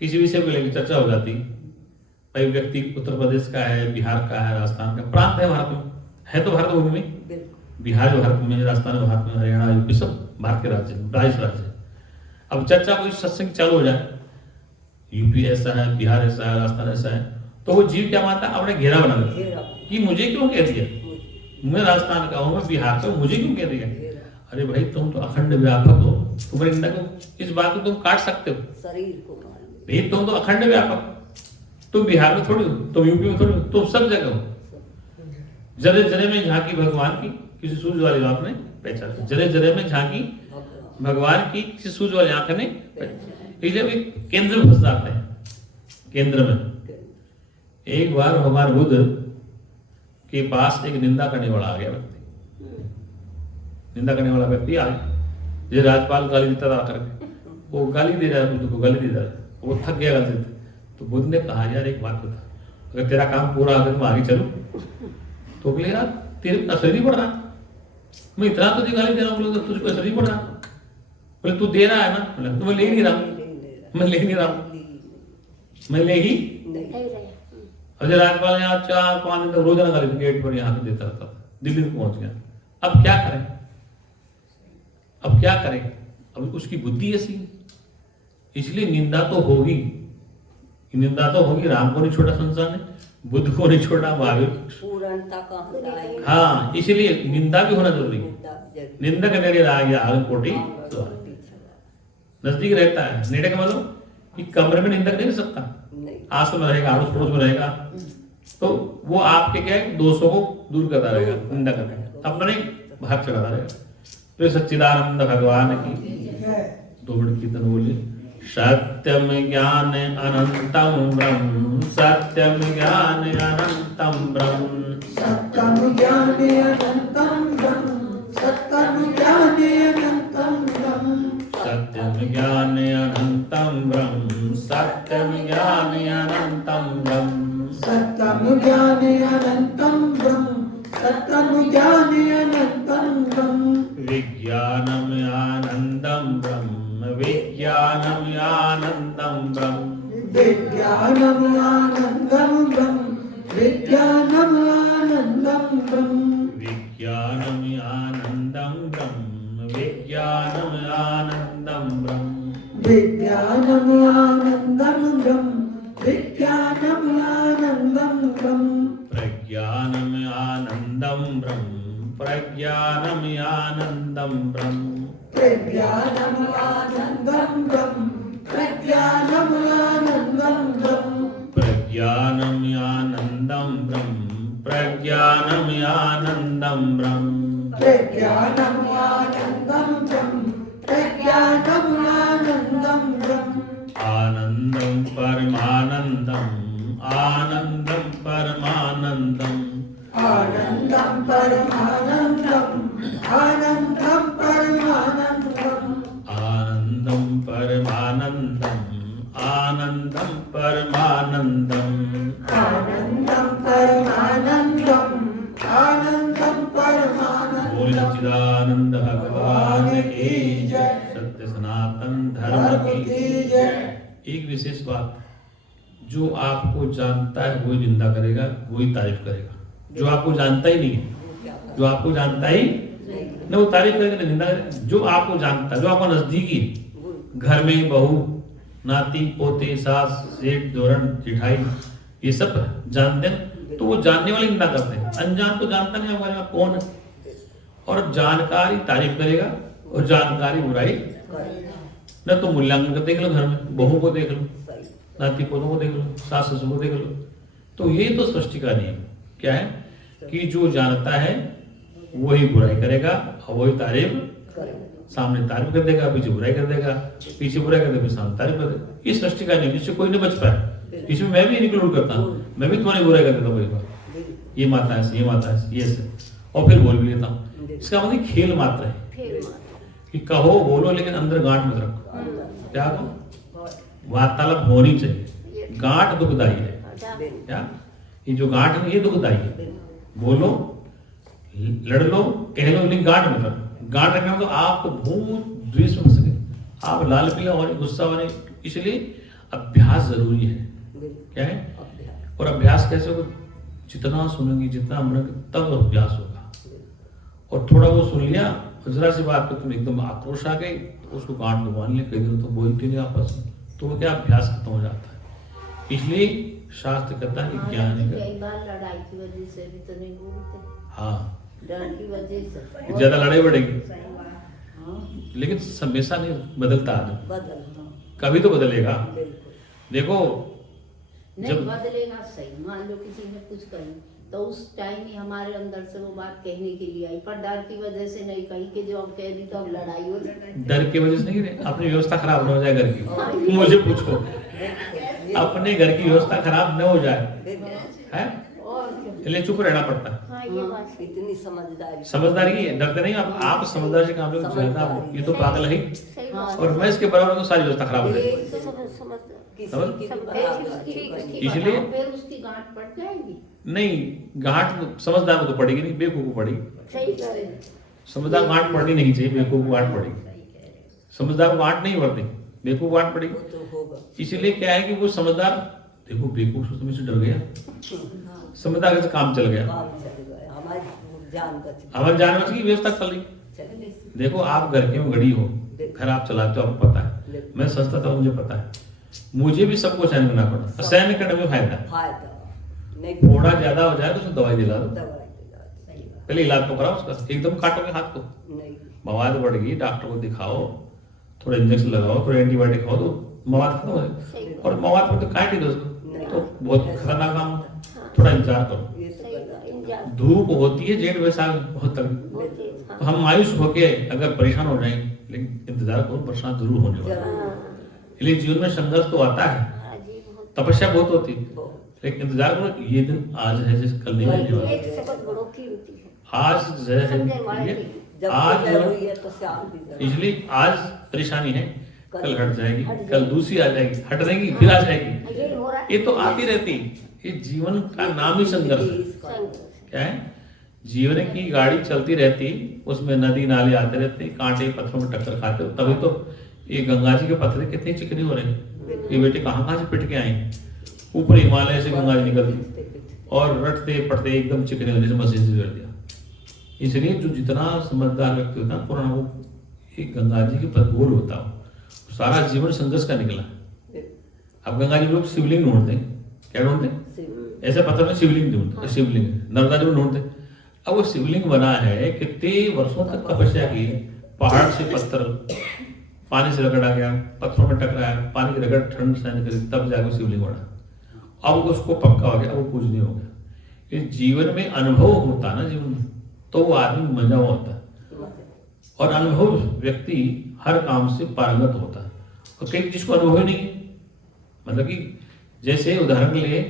किसी विषय को लेकर चर्चा हो जाती, भाई व्यक्ति उत्तर प्रदेश का है, बिहार का है, राजस्थान का, प्रांत है भारत में, है तो भारत भूमि में, बिहार जो भारत में, राजस्थान भारत में, हरियाणा यूपी सब भारत के राज्य, 22 राज्य। अब चर्चा कोई सत्संग चालू हो जाए, यूपी ऐसा है, बिहार ऐसा है, राजस्थान ऐसा है, तो वो जीव क्या मानता है, अपने घेरा बना लेता कि मुझे क्यों कह दिया, मैं राजस्थान का हूँ, मैं बिहार का हूँ, मुझे क्यों कह दिया। अरे भाई तुम तो अखंड व्यापक हो, तुम्हारी निंदा को, इस बात को तुम काट सकते हो, शरीर को भाई तुम तो अखंड व्यापक, तुम बिहार में थोड़ी हो, तुम यूपी में थोड़ी हो, तुम सब जगह हो। जरे जरे में झांकी भगवान की, किसी सूझ वाली आंख ने पहचान, जरे जरे में झांकी भगवान की, किसी सूझ वाली आंख ने, इसलिए केंद्र में फंस जाते हैं। केंद्र में एक बार भगवान बुद्ध के पास एक निंदा करने वाला आ गया व्यक्ति, निंदा करने वाला व्यक्ति आ गया, जो राज्यपाल गाली देता था करके, वो गाली दे रहा है बुद्ध को, गाली दे रहा है, वो थक गया गाली देते। तो बुद्ध ने कहा यार एक बात बता, अगर तेरा काम पूरा अगर मैं आगे चलूं तो बोले यार तेरे असर नहीं पड़ रहा, मैं इतना तुझे गाली दे रहा हूँ, बोले तुझको असर नहीं पड़ रहा, बोले तू दे रहा है ना, बोले तो मैं ले नहीं रहा, मैं ले नहीं रहा, मैं ले ही अजय राज्यपाल यहाँ 4-5 दिन तक रोजाना गाली गेट पर यहाँ पे देता रहता था, दिल्ली में पहुंच गया। अब क्या करें, अब क्या करें, अब उसकी बुद्धि ऐसी, इसलिए निंदा तो होगी, निंदा तो होगी। राम को नहीं छोड़ा संसार ने, बुद्ध को नहीं छोड़ा, महावीर, हाँ, इसलिए निंदा भी होना जरूरी है। निंदक नेड़े आ गया आग कोटि, नजदीक रहता है, नेड़े का मतलब कि कमरे में निंदक नहीं रह सकता, आस में रहेगा, आड़ोस पड़ोस में रहेगा, तो वो आपके क्या दोषों को दूर करता रहेगा, निंदा करता, अपने बाहर चढ़ाता रहेगा। तो सच्चिदानंद भगवान की 2 मिनट कीर्तन बोलिए। सत्यम ज्ञान अनंतम ब्रह्म, सत्यम ज्ञान अनंतम ब्रह्म, सत्यम ज्ञान अनंतम ब्रह्म, सत्यम ज्ञान अनंतम ब्रह्म, सत्यम ज्ञान अनंतम ब्रह्म, सत्यम ज्ञान अनंतम ब्रह्म, सत्यम ज्ञान अनंतम ब्रह्म, सत्यम ज्ञान अनंतम ब्रह्म, विज्ञानम आनंदम ब्रह्म, विज्ञानम आनंदम ब्रह्म, विज्ञानम आनंदम ब्रह्म, विज्ञानम आनंदम ब्रह्म, विज्ञानम आनंदम ब्रह्म, विज्ञानम आनंदम ब्रह्म, विज्ञानम आनंदम ब्रह्म, विज्ञानम आनंदम ब्रह्म, प्रज्ञानम आनंदम ब्रह्म, प्रज्ञानम आनंदम ब्रह्म, प्रज्ञानम आनंदम ब्रह्म, प्रज्ञानम आनंदम ब्रह्म, प्रज्ञानम आनंदम ब्रह्म, प्रज्ञानम आनंदम ब्रह्म, प्रज्ञानम आनंदम ब्रह्म, प्रज्ञानम आनंदम ब्रह्म, आनंदम परमानंदम, आनंदम परमानंदम, आनंदम परमानंदम, आनंदम परमानंदम, आनंदम परमानंदम, आनंदम परमानंदम, आनंदम परमानंदम, आनंदम परमानंदम। बोल सच्चिदानंद भगवान की जय, सत्य सनातन धर्म की जय। एक विशेष बात, जो आपको जानता है वही निंदा करेगा, वही तारीफ करेगा। जो आपको जानता ही नहीं है, जो आपको जानता ही न वो तारीफ करेगा न निंदा करेगा। जो आपको जानता है, जो आपको नजदीकी है, घर में बहू, नाती, पोते, सास, सेठ, जोरन, जिठाई, ये सब जानते हैं, तो वो जानने वाले निंदा करते हैं। अनजान तो जानता नहीं हमारे में कौन है, और जानकारी तारीफ करेगा और जानकारी बुराई न। तो मूल्यांकन कर देख लो, घर में बहू को देख लो, नाती पोतों को देख लो, सास ससुर को देख लो। तो ये तो सृष्टि का नियम क्या है कि जो जानता है वही बुराई करेगा और वही तारीफ, सामने तारीफ कर देगा, पीछे बुराई कर देगा, पीछे बुराई कर देगा, सामने तारीफ कर देगा। ये सृष्टि का नियम, जिससे कोई नहीं बच पाए। इसमें मैं भी इंक्लूड करता हूँ, मैं भी तुम्हारी बुराई कर देता हूँ, ये माता है, ये माता है, ये से, और फिर बोल भी लेता हूँ। इसका मतलब खेल मात्र है कि कहो बोलो लेकिन अंदर गांठ मत रखो। क्या कहो, वार्तालाप होनी चाहिए। गांठ दुखदाई है, क्या ये जो गांठ है ये दुखदाई है। बोलो, लड़ लो, कह लो, लेकिन गांठ मत रखो। गांठ रखना तो आपको भूत द्वेष हो सके, आप लाल पीला होने, गुस्सा होने, इसलिए अभ्यास जरूरी है। बिल्कुल। क्या है? अभ्यास। और अभ्यास कैसे होगा? जितना सुनेंगे, जितना मनोगे, तब अभ्यास होगा। और थोड़ा वो सुन लिया, जरा सी बात पे तुम एकदम आक्रोश आ गई, तो उसको गांठ में बांध लिया, कई दिनों तो बोलते नहीं आपस में, तो वो क्या अभ्यास खत्म हो जाता है। इसलिए शास्त्र कहता है कि ज्ञान है। कई बार लड़ाई की वजह से भी तो नहीं बोलते, हाँ, डर की वजह से ज्यादा लड़ाई बढ़ेगी, सही बात। हाँ, लेकिन हमेशा नहीं बदलता आदमी, बदलना। कभी तो बदलेगा। बिल्कुल। देखो नहीं जब बदलेगा सही। मान लो किसी ने कुछ कही तो उस टाइम ही हमारे अंदर से वो बात कहने के लिए आई, पर डर की वजह से नहीं कही कि जो अब कह दी तो अब लड़ाई हो जाएगी। डर की वजह से नहीं रहे, अपनी व्यवस्था खराब न हो जाए घर की। मुझे पूछो, अपने घर की व्यवस्था खराब न हो जाए, है और क्या? इसलिए चुप रहना पड़ता है। हाँ, ये बात सही। इतनी समझदारी। समझदारी है, डरते नहीं आप समझदारी से काम लो। ज्यादा ये तो पागल है ही। सही हाँ। बात। और मैं इसके बराबर तो सारी व्यवस्था खराब हो ये जाएगी। तो समझ किसी समझ? की भी फिर बराबरी उसकी बनी। इसलिए- फिर उसकी गांठ पड़ जाएगी। नहीं, गांठ समझदार को तो पड़ेगी नहीं, बेवकूफ को पड़ेगी। सही कह रहे हैं। समझदार को गांठ पड़नी नहीं चाहिए, बेवकूफ को गांठ पड़ेगी। समझदार को गांठ नहीं पड़ती, बेवकूफ को गांठ पड़ेगी। वो तो होगा। इसीलिए क्या है कि वो समझदार, देखो बेवकूफ से तुम से डर गया, समझदार से काम चल गया, काम चल गया, हमारी जान बच गई। हमारे जान बच की व्यवस्था कर ली। चलिए। देखो आप घर के में घड़ी हो, घर आप चलाते हो, आपको पता है। मैं सस्ता था, मुझे पता है, मुझे भी सबको सहन करना पड़ा। सहन करने में फायदा है। फायदा नहीं। थोड़ा ज्यादा हो जाए तो उसमें दवाई दिला दो, दवाई दिला। सही बात। पहले इलाज तो कराओ उसका। एकदम काटोगे हाथ को, नहीं। मवाद बढ़ गई, डॉक्टर को दिखाओ, थोड़ा इंजेक्शन लगाओ, थोड़ा एंटीबायोटिक खाओ, तो मवाद खत्म हो जाए। और मवाद पर तो काट ही दो उसको, तो बहुत खतरनाक काम होता है। थोड़ा इंतजार करो। ये तो सही गलत बात। है। इंतजार धूप होती है जेठ वैसाख बहुत तक, होती है। हाँ। तो हम मायूस होके अगर परेशान हो जाएंगे, लेकिन इंतजार करो, बरसात जरूर होने वाला है। जरूर। इसलिए जीवन में संघर्ष तो आता है, हाँ जी, बहुत। तपस्या बहुत होती है, हो। लेकिन इंतजार करो, ये दिन आज है जैसे कल नहीं रहने वाला। एक सेकंड बड़ो कीमती है। आज जो है समझे वाले ये- की। जब आज सुबह हुई है तो शाम भी जरूर। इसलिए आज परेशानी है, कल हट जाएगी, हट कल जाएगी। दूसरी आ जाएगी, हट रहेगी, फिर आ जाएगी। यही हो रहा है। ये तो आती रहती, ये जीवन का नाम ही संघर्ष है। संघर्ष। क्या है? जीवन की गाड़ी चलती रहती, उसमें नदी नाले आते रहते, कांटे पत्थरों में टक्कर खाते हो, तभी तो ये गंगा जी के पत्थर कितने चिकने हो रहे हैं। ये बेटे कहाँ से पिट के आए हैं? ऊपर हिमालय से गंगा जी निकलती और रटते पड़ते एकदम चिकने होने से मशीन से जोड़ दिया। इसलिए जो जितना समझदार व्यक्ति होता है पुराना, वो एक गंगा जी के पर गोल होता हो, सारा जीवन संघर्ष का निकला। अब गंगा जी में लोग शिवलिंग ढूंढते हैं, क्या ढूंढते हैं? ऐसे पत्थर में शिवलिंग ढूंढते, शिवलिंग नर्मदा जी में ढूंढते। अब वो शिवलिंग बना है, कितने वर्षों तक तपस्या की, पहाड़ से पत्थर पानी से रगड़ा गया, पत्थरों में टकराया, पानी की रगड़ ठंड सहन करी, तब जाकर शिवलिंग बना। अब उसको पक्का हो गया, अब वो पूजनीय हो गया। इस जीवन में अनुभव होता ना, जीवन में तो वो आदमी मजा होता है। और अनुभव व्यक्ति हर काम से पारंगत होता है। और कई जिसको अनुभव ही नहीं है, मतलब कि जैसे उदाहरण ले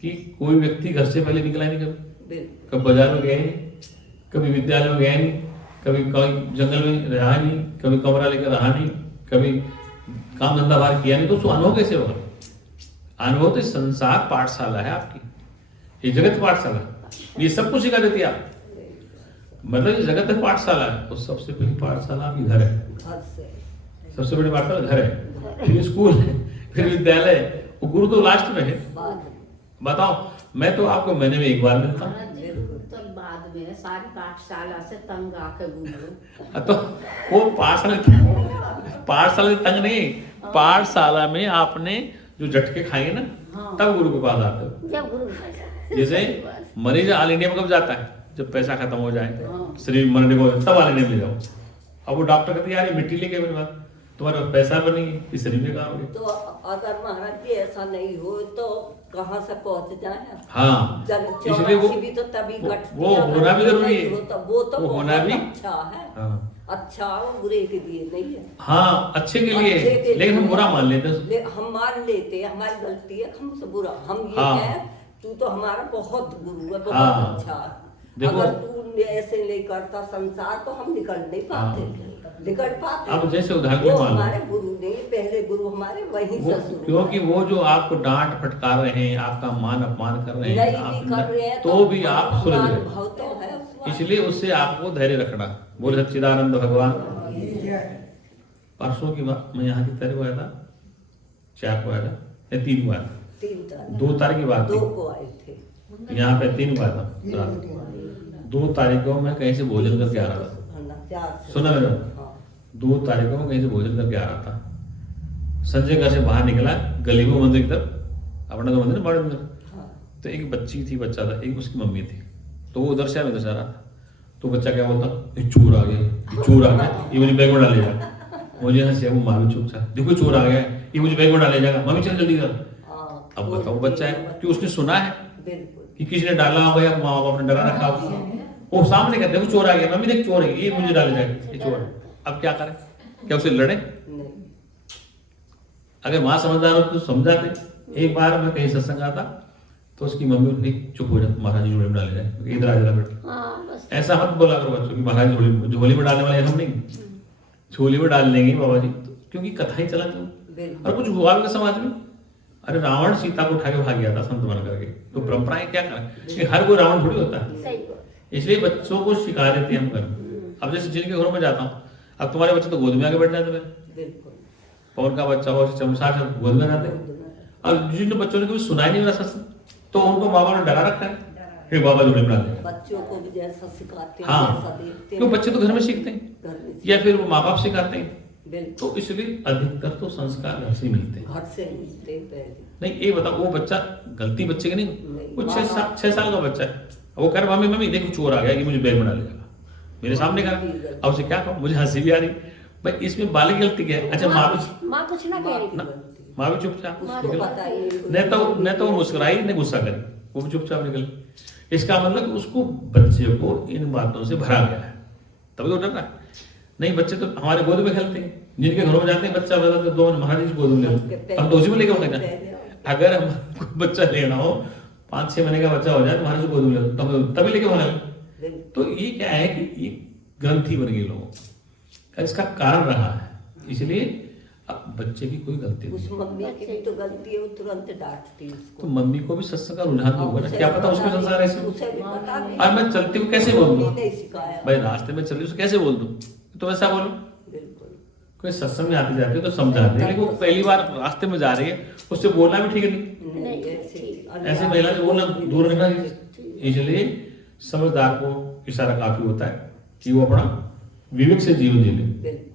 कि कोई व्यक्ति घर से पहले निकला नहीं कभी, कभी बाजार में गया ही नहीं, कभी विद्यालय में गया नहीं, कभी कोई जंगल में रहा नहीं, कभी कमरा लेकर रहा नहीं, कभी काम धंधा बाहर किया नहीं, तो उसको अनुभव कैसे होगा? अनुभव तो संसार पाठशाला है आपकी, ये जगत पाठशाला, ये सब कुछ सिखा देती है आप। मतलब ये जगत है पाठशाला है, तो सबसे पहली पाठशाला आपकी घर है। घर से। सबसे बड़ी पाठशाला घर है, फिर स्कूल है, फिर विद्यालय, वो गुरु तो लास्ट में है। बाद में। बताओ, मैं तो आपको महीने में एक बार मिलता हूँ, महाराज जी तो बाद में सारी पाठशाला से तंग आके बोलो। तो वो पाठशाला से तंग नहीं, पाठशाला में आपने जो झटके खाए ना, हाँ। तब गुरु के पास आते हो। जब गुरु जैसे मरीज ऑल इंडिया में कब जाता है? जब पैसा खत्म हो जाए, हाँ। शरीर मरने को, तब ऑल इंडिया में ले जाओ। अब वो डॉक्टर कहते यार ये मिट्टी लेके मेरे पास, तुम्हारा पैसा बनेगी, इस शरीर में कहाँ होगी? तो अगर महाराज जी ऐसा नहीं हो तो कहाँ से पहुंच जाए? हाँ, जब इसलिए वो 84 भी तो तभी घटती वो है, होना भी अगर जरूरी नहीं है। हो तो वो तो वो होना बहुत भी अच्छा है। हाँ, अच्छा वो बुरे के लिए नहीं है। हाँ अच्छे के लिए, अच्छे के लेकिन हम लिए। बुरा मान लेते हैं। हम मान लेते हैं, हमारी गलती है, हमसे बुरा हम ये हाँ। हैं, तू तो हमारा बहुत गुरु है, बहुत हाँ। अच्छा है। देखो। अगर तू ऐसे नहीं करता संसार तो हम निकल नहीं पाते, निकल पाते। अब जैसे उदाहरण वो मान लो, हमारे गुरु नहीं, पहले गुरु हमारे वही वो ससुर। क्योंकि वो जो आपको डांट फटकार रहे हैं, आपका मान अपमान कर रहे हैं, नहीं भी कर रहे हैं तो भी आप सुलझ हमारा गए। भाव तो है उस बात। इसलिए उससे आपको धैर्य रखना। बोले सच्चिदानंद भगवान। परसों की बात, मैं यहाँ की तरफ आया था, 4 को आया था या 3 को आया था? 3 तारीख 2 तारीख की बात 2 थी, को आए थे। यहाँ पे 3 को आया था रात को। 2 तारीख को मैं कहीं से भोजन करके आ रहा था, सुना मेरा? 2 तारीख को मैं कहीं से भोजन करके आ रहा था। संजय घर से बाहर निकला, गली में मंदिर की तरफ, अपना तो मंदिर है, बड़े मंदिर। तो एक बच्ची थी, बच्चा था, एक उसकी मम्मी थी, तो वो उधर से मैं इधर से आ रहा था। तो बच्चा क्या बोलता, ये चोर आ गया, ये चोर आ गया, ये मुझे बैग में डाल ले जाएगा। मुझे हंसी, वो माँ भी चुप था, देखो चोर आ गया, ये मुझे बैग में डाल ले जाएगा, मम्मी चल जल्दी कर। अब बताओ बच्चा है कि उसने सुना है कि किसी ने डाला होगा या माँ बाप ने डरा रखा होगा, वो सामने कहते हैं वो चोर आ गया, मम्मी देख चोर है, ये मुझे डाले जाएगा, ये चोर है। अब क्या करें, क्या उसे लड़े? अगर माँ समझदार हो तो समझाते। एक बार मैं कहीं सत्संग आता तो उसकी मम्मी ने चुप हो जा, महाराज जी झोली में डाले जाए, इधर आ जा बेटा। ऐसा मत बोला करो बच्चों की महाराज झोली में डालने वाले हम नहीं, झोली में डाल लेंगे बाबा जी, क्योंकि कथा ही चला क्यों। और कुछ हुआ भी समाज में, अरे रावण सीता को उठा के भाग गया था संत बन करके, तो परंपराएं क्या करें, हर कोई रावण थोड़ी होता है। इसलिए बच्चों को सिखा देते हैं हम घर। अब जैसे जिनके घरों में जाता हूँ, अब तुम्हारे बच्चे तो गोद में आके बैठ जाते हैं, पवन का बच्चा हो चमसार गोद में जाते हैं। और जिन बच्चों ने कभी सुना ही नहीं मेरा सत्संग, तो उनको माँ बाप ने डरा रखा है, फिर बाबा जोड़े बना देगा। बच्चों को भी जैसा सिखाते हैं, हाँ, जैसा देखते क्यों हैं, बच्चे तो घर में सीखते हैं घर में या फिर वो माँ बाप सिखाते हैं, बिल्कुल। तो इसलिए अधिकतर तो संस्कार घर से ही मिलते हैं। घर से मिलते हैं पहले। नहीं ये बताओ, वो बच्चा गलती बच्चे की नहीं, नहीं, वो माँ 6 साल का बच्चा है, वो कह रहा मम्मी मम्मी देखो चोर आ गया कि मुझे बैग में डाल जाएगा, मेरे सामने कहा। अब उसे क्या कहूँ, मुझे हंसी भी आ रही भाई, इसमें बालिक गलती क्या है? अच्छा माँ कुछ ना कह रही, माँ भी चुपचाप उसको पता ही न तो वो मुस्कुराई न गुस्सा करी, वो भी चुपचाप निकल। इसका मतलब कि उसको बच्चे को इन बातों से भरा गया है, तभी तो डर रहा है। नहीं बच्चे तो हमारे गोद में खेलते हैं, जिनके घरों में जाते हैं बच्चा बता तो 2 महाराज जी गोद में ले लो, हम तो उसी में लेके भागना। अगर हम बच्चा लेना हो 5-6 महीने का बच्चा हो जाए तो महाराज जी गोद में ले लो, तभी लेके भागना। तो ये क्या है कि ये ग्रंथि बन गई लोगों का, इसका कारण रहा है। इसलिए अब बच्चे की कोई गलती नहीं, उस मम्मी की भी तो गलती है, वो तुरंत डांटती है उसको। तो मम्मी को भी सत्संग का रुझान तो होगा ना, क्या पता उसके संसार ऐसे। उसे भी पता नहीं। और मैं चलती हूँ कैसे बोल दूँ नहीं सिखाया भाई, रास्ते में चल रही हूँ कैसे बोल दूँ, तो वैसा बोलो। बिल्कुल। कोई सत्संग में आते जाते तो समझा दे, लेकिन वो पहली बार रास्ते में जा रही है, उससे बोलना भी ठीक नहीं। नहीं ऐसे ऐसे महिला से बोलना दूर रखना। इसलिए समझदार को इशारा काफी होता है कि वो अपना विवेक से जीवन जी ले। बिल्कुल।